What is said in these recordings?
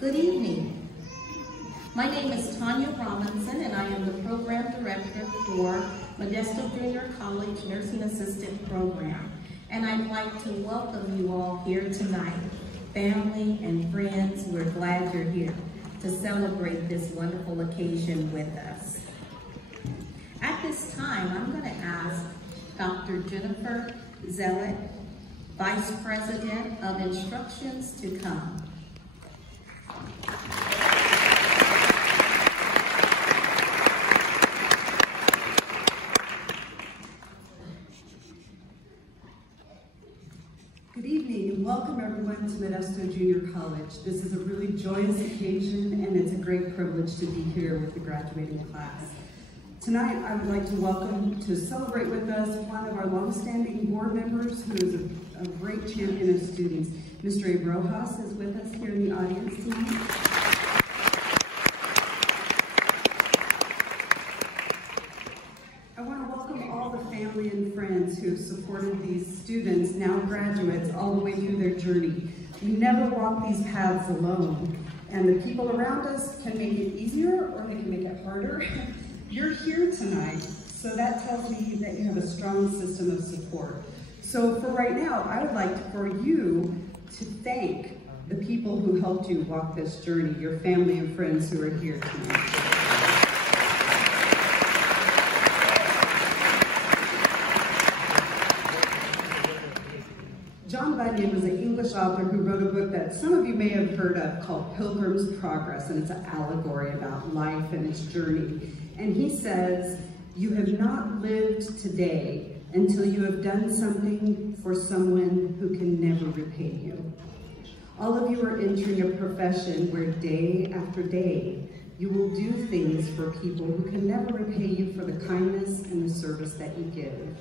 Good evening. My name is Tanya Robinson, and I am the Program Director for Modesto Junior College Nursing Assistant Program. And I'd like to welcome you all here tonight. Family and friends, we're glad you're here to celebrate this wonderful occasion with us. At this time, I'm going to ask Dr. Jennifer Zellett, Vice President of Instructions, to come. Good evening and welcome everyone to Modesto Junior College. This is a really joyous occasion and it's a great privilege to be here with the graduating class. Tonight I would like to welcome to celebrate with us one of our long-standing board members who is a great champion of students. Mr. Abe Rojas is with us here in the audience tonight. I want to welcome all the family and friends who have supported these students, now graduates, all the way through their journey. We never walk these paths alone, and the people around us can make it easier or they can make it harder. You're here tonight, so that tells me that you have a strong system of support. So for right now, I would like for you to thank the people who helped you walk this journey, your family and friends who are here tonight. John Bunyan was an English author who wrote a book that some of you may have heard of called Pilgrim's Progress, and it's an allegory about life and its journey. And he says, "You have not lived today until you have done something for someone who can never repay you." All of you are entering a profession where day after day, you will do things for people who can never repay you for the kindness and the service that you give.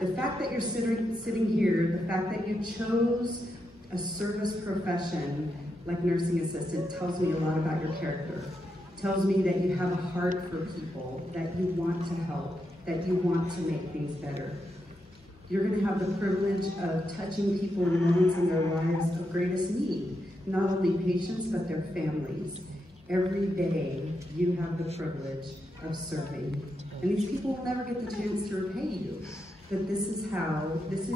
The fact that you're sitting here, the fact that you chose a service profession like nursing assistant tells me a lot about your character. Tells me that you have a heart for people, that you want to help, that you want to make things better. You're going to have the privilege of touching people in moments in their lives of greatest need, not only patients, but their families. Every day, you have the privilege of serving. And these people will never get the chance to repay you. But this is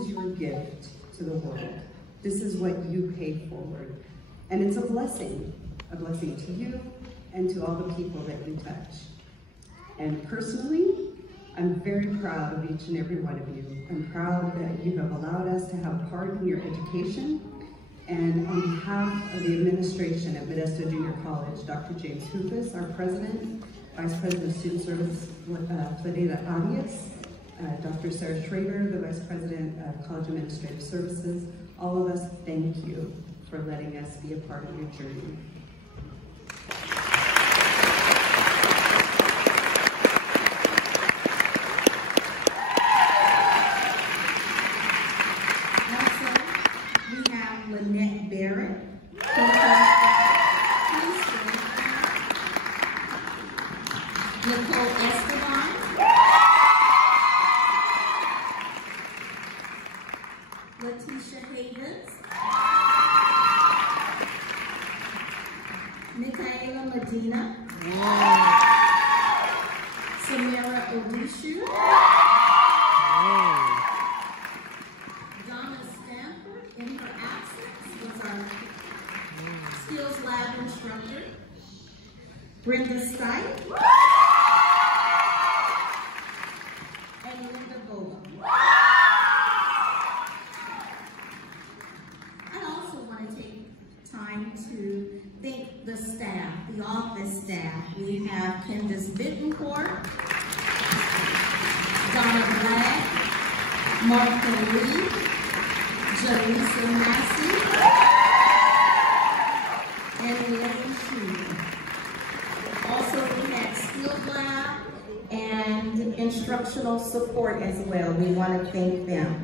your gift to the world. This is what you pay forward. And it's a blessing to you and to all the people that you touch. And personally, I'm very proud of each and every one of you. I'm proud that you have allowed us to have part in your education. And on behalf of the administration at Modesto Junior College, Dr. James Hoopus, our president, Vice President of Student Service, Pladeda Arias, Dr. Sarah Schrader, the Vice President of College Administrative Services, all of us thank you for letting us be a part of your journey. Instructional support as well. We want to thank them.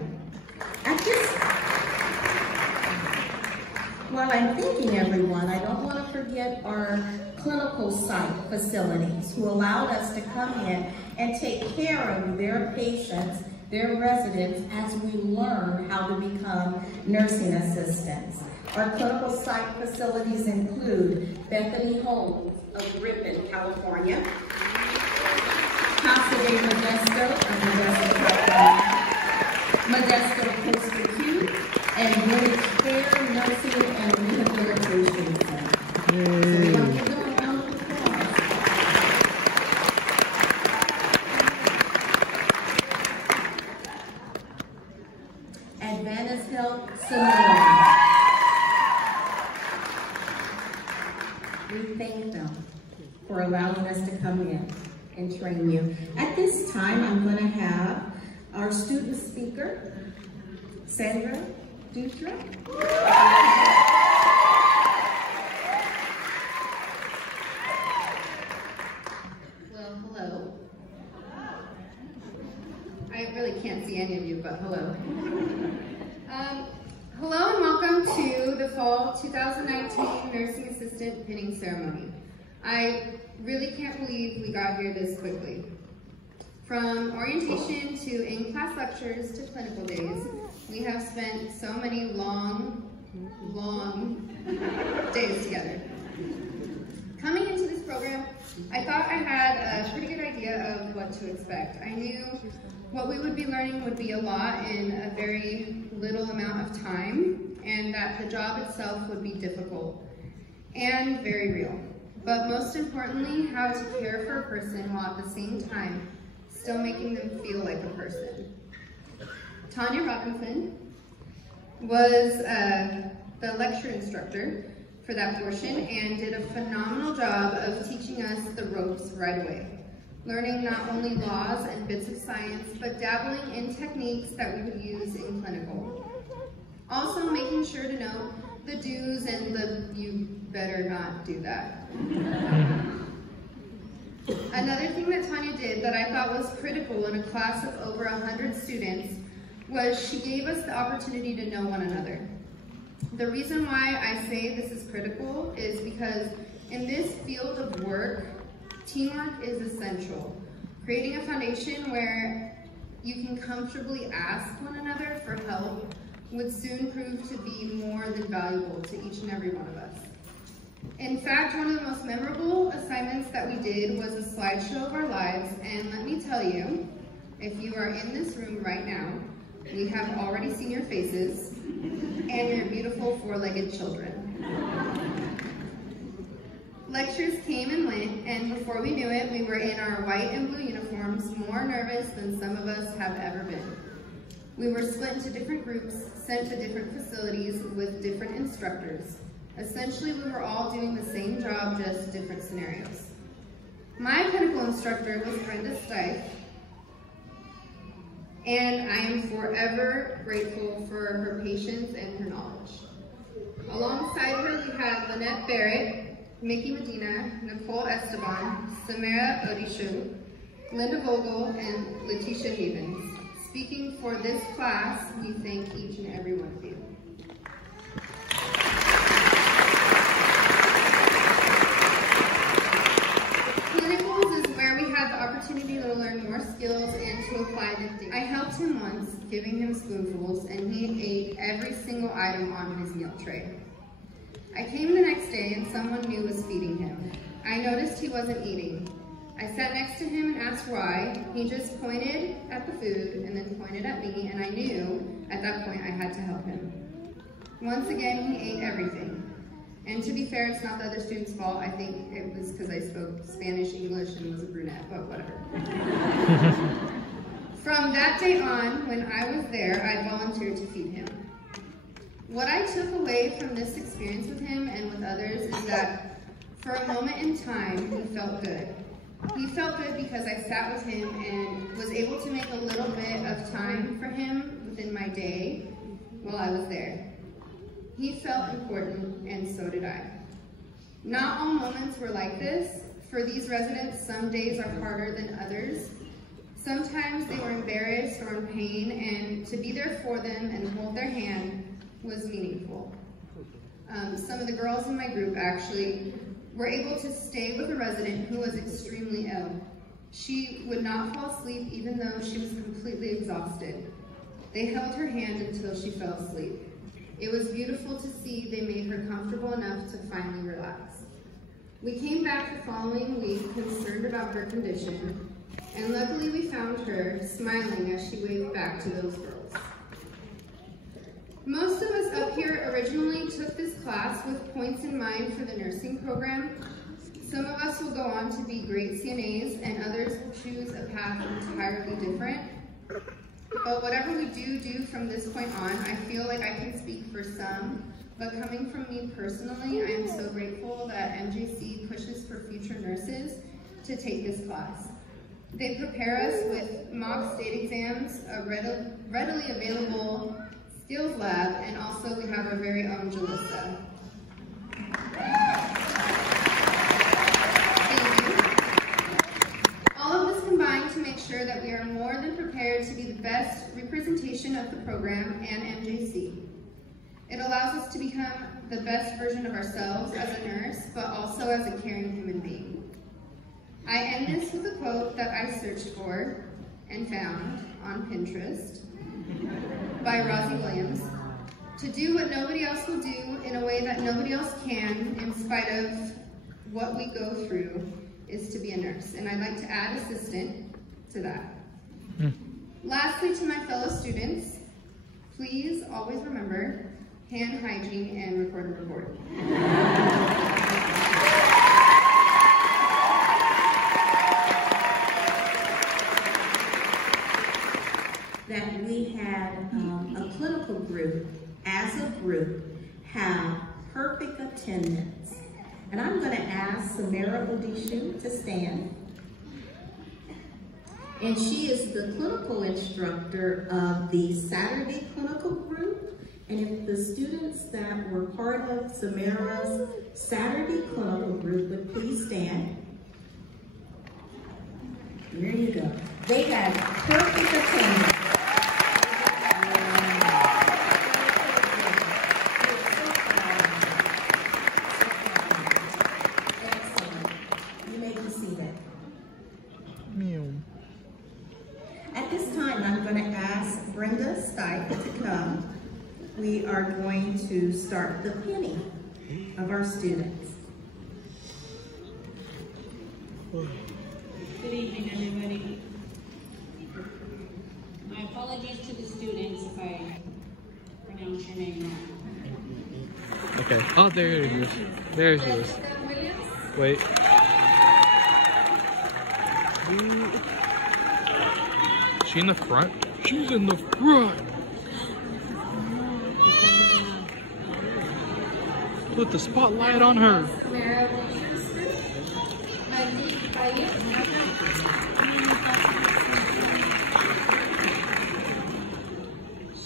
While I'm thanking everyone, I don't want to forget our clinical site facilities who allowed us to come in and take care of their patients, their residents, as we learn how to become nursing assistants. Our clinical site facilities include Bethany Homes of Ripon, California, Casa de Modesto of Modesto, California, Modesto, Costa Q, and Village Care Nursing and Rehabilitation Center. So we want to give them a round of applause. Advantage Health Sonora. We thank them for allowing us to come in and train you. At this time, I'm going to have our student speaker, Sandra Dutra. Well, hello. I really can't see any of you, but hello. Hello and welcome to the Fall 2019 Nursing Assistant Pinning Ceremony. I really can't believe we got here this quickly. From orientation to in-class lectures to clinical days, we have spent so many long days together. Coming into this program, I thought I had a pretty good idea of what to expect. I knew what we would be learning would be a lot in a very little amount of time, and that the job itself would be difficult and very real. But most importantly, how to care for a person while at the same time still making them feel like a person. Tanya Robinson was the lecture instructor for that portion and did a phenomenal job of teaching us the ropes right away. Learning not only laws and bits of science, but dabbling in techniques that we would use in clinical. Also making sure to know the do's and the you better not do that. Another thing that Tanya did that I thought was critical in a class of over 100 students was she gave us the opportunity to know one another. The reason why I say this is critical is because in this field of work, teamwork is essential. Creating a foundation where you can comfortably ask one another for help would soon prove to be more than valuable to each and every one of us. In fact, one of the most memorable assignments that we did was a slideshow of our lives, and let me tell you, if you are in this room right now, we have already seen your faces and your beautiful four-legged children. Lectures came and went, and before we knew it, we were in our white and blue uniforms, more nervous than some of us have ever been. We were split into different groups, sent to different facilities with different instructors. Essentially, we were all doing the same job, just different scenarios. My clinical instructor was Brenda Stife, and I am forever grateful for her patience and her knowledge. Alongside her, we had Lynette Barrett, Mickey Medina, Nicole Esteban, Samara Odishu, Linda Vogel, and Letitia Havens. Speaking for this class, we thank each and every one of you. Clinicals is where we had the opportunity to learn more skills and to apply them. I helped him once, giving him spoonfuls, and he ate every single item on his meal tray. I came the next day and someone new was feeding him. I noticed he wasn't eating. I sat next to him and asked why. He just pointed at the food and then pointed at me, and I knew at that point I had to help him. Once again, he ate everything. And to be fair, it's not the other student's fault. I think it was because I spoke Spanish, English, and was a brunette, but whatever. From that day on, when I was there, I volunteered to feed him. What I took away from this experience with him and with others is that for a moment in time, he felt good. He felt good because I sat with him and was able to make a little bit of time for him within my day while I was there. He felt important, and so did I. Not all moments were like this. For these residents, some days are harder than others. Sometimes they were embarrassed or in pain, and to be there for them and hold their hand was meaningful. Some of the girls in my group actually were able to stay with a resident who was extremely ill. She would not fall asleep even though she was completely exhausted. They held her hand until she fell asleep. It was beautiful to see they made her comfortable enough to finally relax. We came back the following week concerned about her condition, and luckily we found her smiling as she waved back to those girls. Most of us up here originally took this class with points in mind for the nursing program. Some of us will go on to be great CNAs, and others will choose a path entirely different. But whatever we do from this point on, I feel like I can speak for some, but coming from me personally, I am so grateful that MJC pushes for future nurses to take this class. They prepare us with mock state exams, a readily available skills lab, and also we have our very own Jalissa. To make sure that we are more than prepared to be the best representation of the program and MJC. It allows us to become the best version of ourselves as a nurse, but also as a caring human being. I end this with a quote that I searched for and found on Pinterest by Rosie Williams. To do what nobody else will do in a way that nobody else can, in spite of what we go through, is to be a nurse. And I'd like to add assistant to that. Lastly, to my fellow students, please always remember hand hygiene and record and report. That we had a clinical group, as a group, have perfect attendance. And I'm going to ask Samara Odishu to stand. And she is the clinical instructor of the Saturday clinical group. And if the students that were part of Samara's Saturday clinical group would please stand. There you go. They had perfect attendance. We are going to start the pinning of our students. Good evening, everybody. My apologies to the students if I pronounce your name wrong. Okay. Oh, there it is. There it is. Wait. Is she in the front? She's in the front. Put the spotlight on her.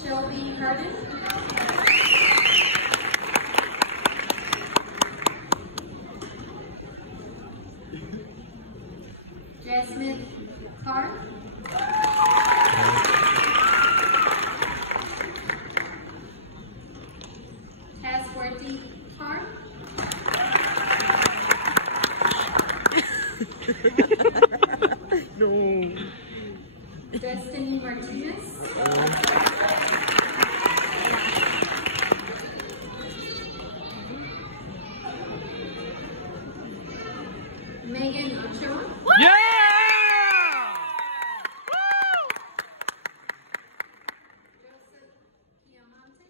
Shelby Hardin. Jasmine Carr. Tasworthy Carr. No. Destiny Martinez. Megan Ochoa. Yeah! Joseph Piamonte.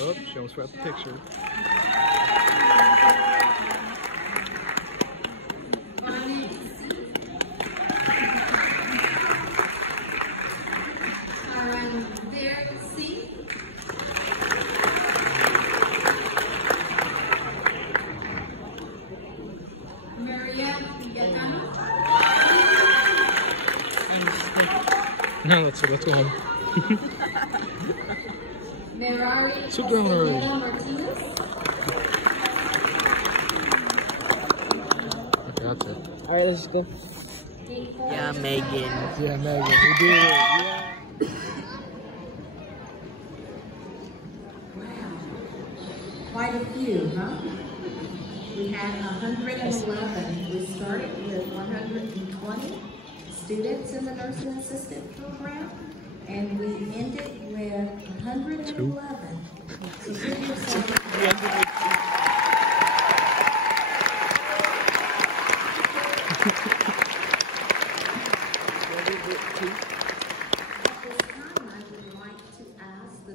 Oh, she almost wrapped the picture. No, let's go home. Sit down already. Okay, that's it. Alright, let's go. Yeah, Megan. Yeah, Megan. We did it. Yeah. Quite a few, huh? We had 111. We started with 120 students in the nursing assistant program, and we ended with 111. So give yourself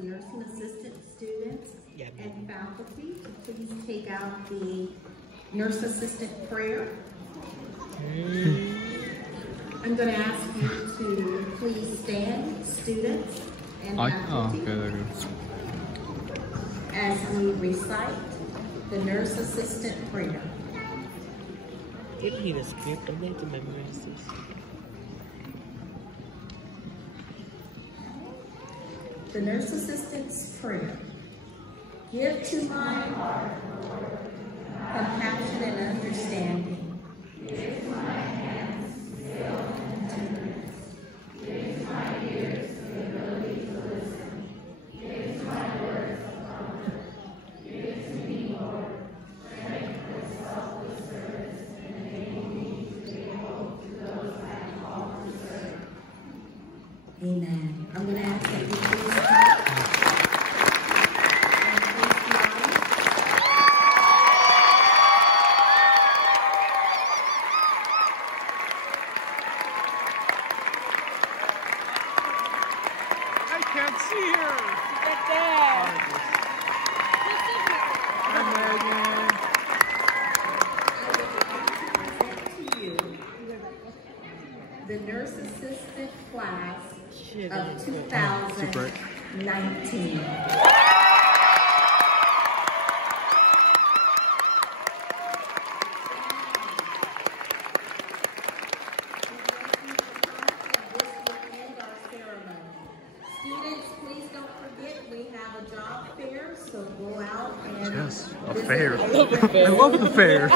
nursing assistant students and faculty to please take out the nurse assistant prayer. I'm going to ask you to please stand, students and faculty, as we recite the nurse assistant prayer. Give me the script, I need to memorize this. The nurse assistant's prayer. Give to my heart compassion and understanding. Give my hands skill and tenderness. Give my ears the ability to listen. Give my words comfort. Give to me, Lord, strength for selfless service, and enable me to give hope to those I am called to serve. Amen. I'm going to ask that you please Can't see her. Right there. Hi, present to you the nurse assistant class of 2019. Students, please don't forget we have a job fair, so go out and yes, a visit fair. a I love the fair.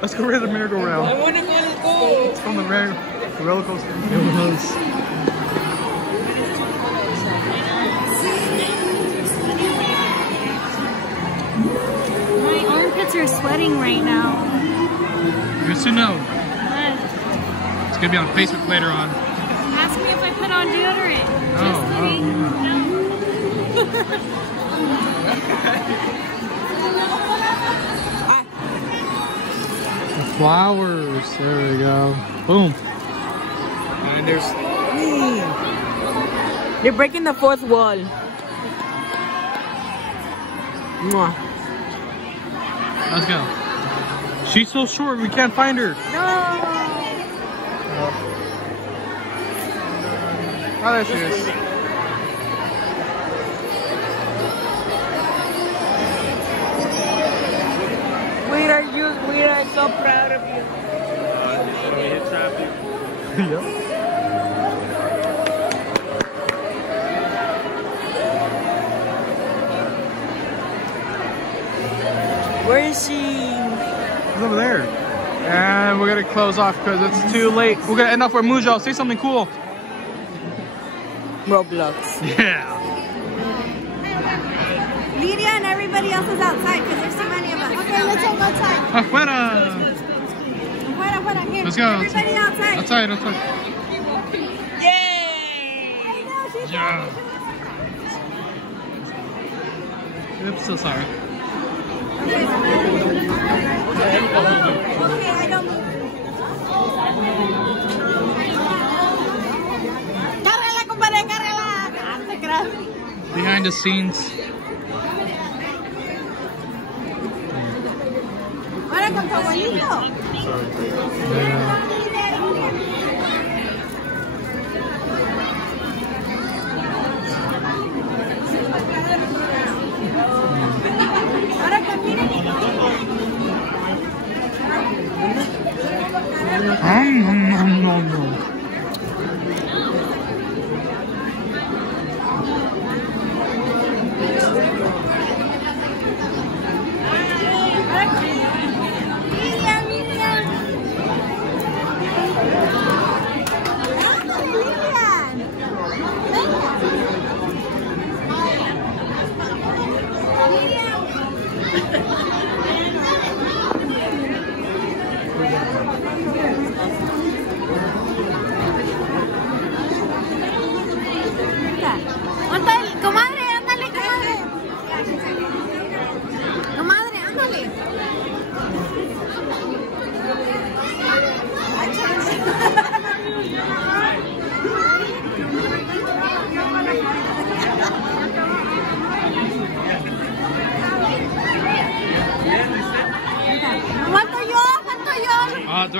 Let's go rid of the merry-go-round. I want to go. It's from the roller coaster. My armpits are sweating right now. Good to know. What? It's gonna be on Facebook later on. Ask me if I put on deodorant. Just kidding. Flowers. There we go. Boom. And there's. They're breaking the fourth wall. Mwah. Let's go. She's so short, we can't find her. No. Oh, there she is. We are so proud of you. Yep. Where is she? She's over there. And we're gonna close off because it's too late. We're gonna end off with Mujo. Say something cool. Roblox. Yeah. Lydia and everybody else is outside because there's too many of us. Okay, let's all go outside. Afuera. Afuera, here. Let's go. Everybody outside. Outside, outside. Yay! Yeah. Oops, so sorry. Okay, I don't move. Cárgala, compadre, cárgala. Ah, te creas. Behind the scenes. Ahora con tu abuelito. Ahora camina.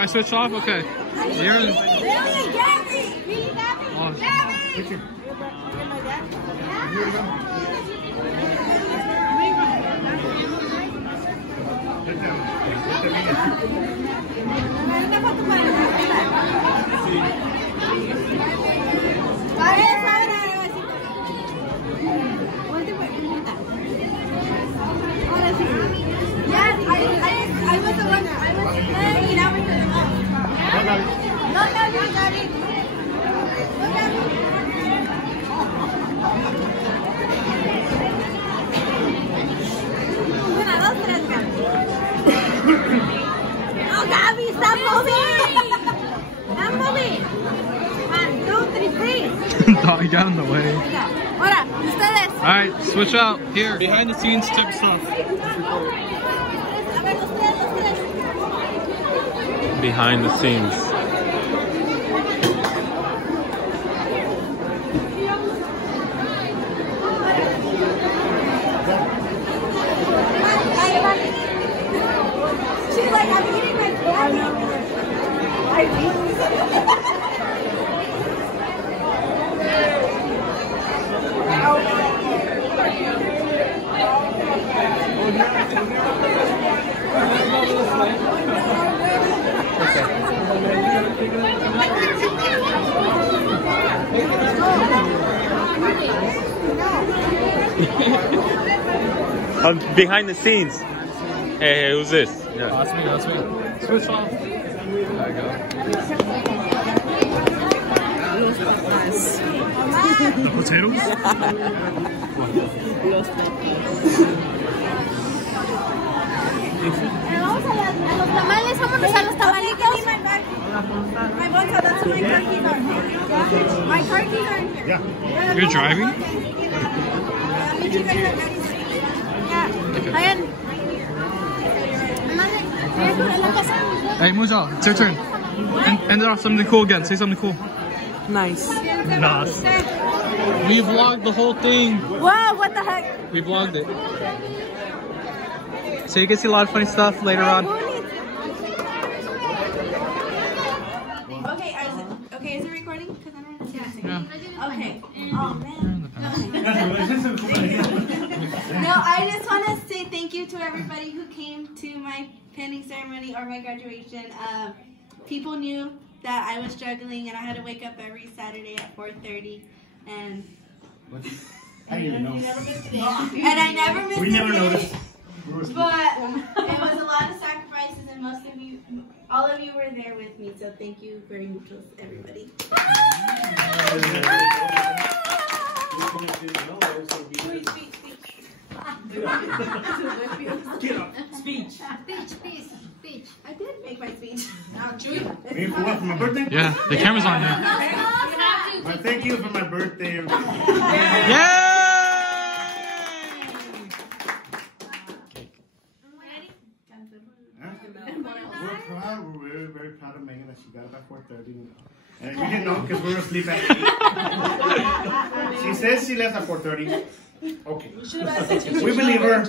I switch off? Okay. You're in. Thought I got in the way. Alright, switch out. Here, behind the scenes type stuff. Behind the scenes. She's like, I'm eating my I'm behind the scenes. Hey, who's this? Yeah. That's me, that's me. Switch off. There you go. The potatoes? Tamales, vámonos a los tamalitos. My bolsa, that's my car keys are. My car keys are in here. Yeah. You're driving? Ayan. Hey, Mujo, it's your turn. End it off something cool again. Say something cool. Nice. Nice. We vlogged the whole thing. Wow, what the heck? We vlogged it. So you can see a lot of funny stuff later on. Okay, is it recording? Because I don't understand. Yeah. Okay. Oh, man. No, I just want to say thank you to everybody who came to my pinning ceremony or my graduation. People knew that I was struggling and I had to wake up every Saturday at 4:30 and I didn't even know. And I never missed We never noticed. But it was a lot of sacrifices and most of you, all of you were there with me. So thank you very much, everybody. Speech. I did make my speech. Maybe for what? For my birthday? Yeah, the camera's on you. My thank you for my birthday. Yeah! We're proud. We're very, very proud of Megan that she got up at 4:30. And we didn't know because we were asleep at 8. She says she left at 4:30. Okay. We believe her.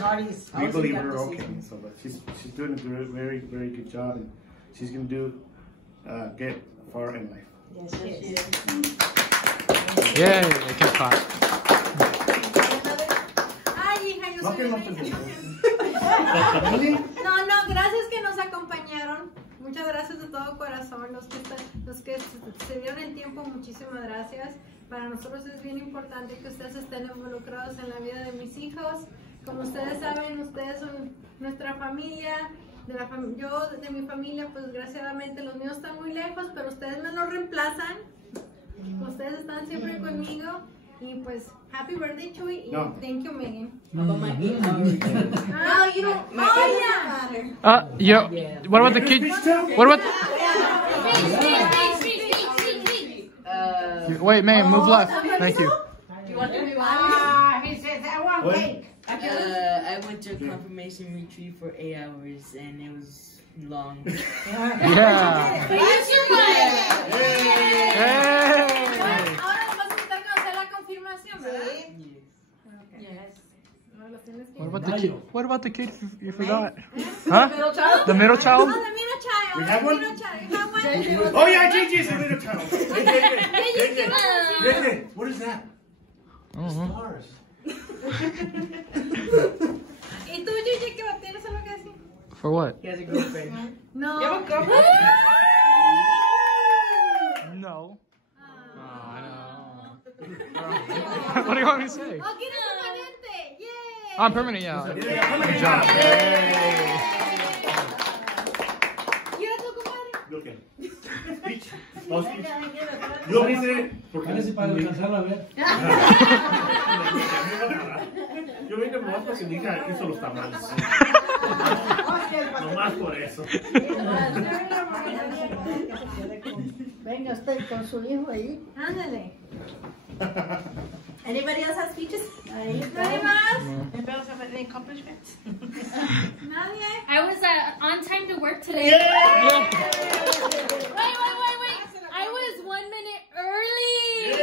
We believe her. Okay. So, but she's doing a very, very good job, and she's gonna do get far in life. Yes, she is. Yay, they kept clap. Ay, hija, yo soy No, gracias que nos acompañaron. Muchas gracias de todo corazón. Los que se dieron el tiempo, muchísimas gracias. Para nosotros es bien importante que ustedes estén involucrados en la vida de mis hijos. Como ustedes saben, ustedes son nuestra familia. Yo, de mi familia, pues desgraciadamente los míos están muy lejos, pero ustedes me los reemplazan. Ustedes están siempre conmigo. Y pues, happy birthday, Chuy. Y thank you, Megan. No, you don't. Oh, Yo, what about the kid? What about wait, man, move left. Thank you. Do you want to be he says, I want cake. I went to a confirmation retreat for 8 hours and it was long. Yeah. What about the kid? What about the kid you forgot? Huh? The middle child? Oh, the middle child. We have one? JJ. Oh yeah, JJ's in the tunnel. JJ, what is that? Stars. ¿Y tú, JJ, qué tienes algo que decir? For what? He has a girlfriend. No. No. What do you want me to say? Oh, ¿quién es permanente? Yay. I'm permanent, yeah. Good job. ¿Y ahora tú, compadre? Look at speech. No, speech. Yo hice porque para alcanzarlo a ver. Yo vine nomás porque mi hija hizo los tamales. Nomás por eso. Venga usted con su hijo ahí. Ándale. Anybody else have speeches? ¿Nadie más? Anybody else have any accomplishments? ¿Nadie? I was on time to work today. Yeah. Wait. I was 1 minute early.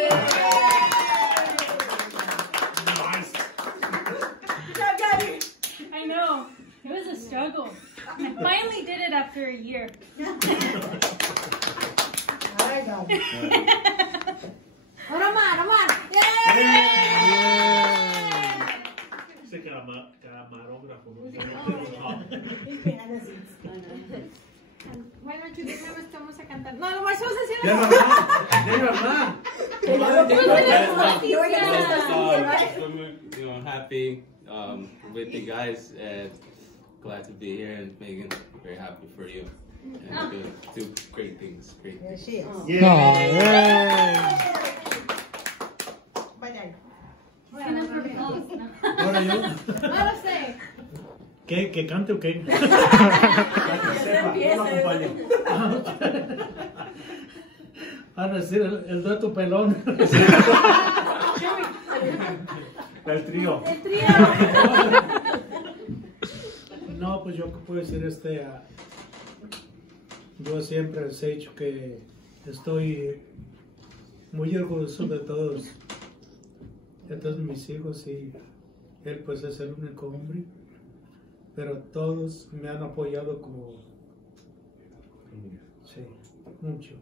Nice. Good job, Gabby. I know. It was a struggle. I finally did it after a year. Omar. Ese camarógrafo. Bueno, chicos, no estamos a cantar. No, nomás vamos a decir I'm happy with you guys and glad to be here, and Megan, very happy for you. And do great things. Ahora sé. ¿Que cante o qué? Van a decir el dueto pelón. El trío. No, pues yo que puedo decir yo siempre les he dicho que estoy muy orgulloso de todos mis hijos, y él pues es el único hombre, pero todos me han apoyado como, sí, mucho.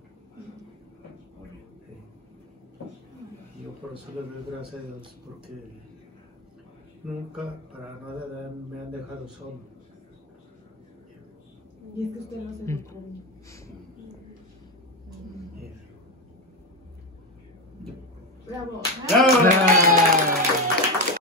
Sí. Yo por eso le doy gracias a Dios, porque nunca para nada me han dejado solo. Y es que usted no se lo come. Yeah. Bravo. ¡Bravo!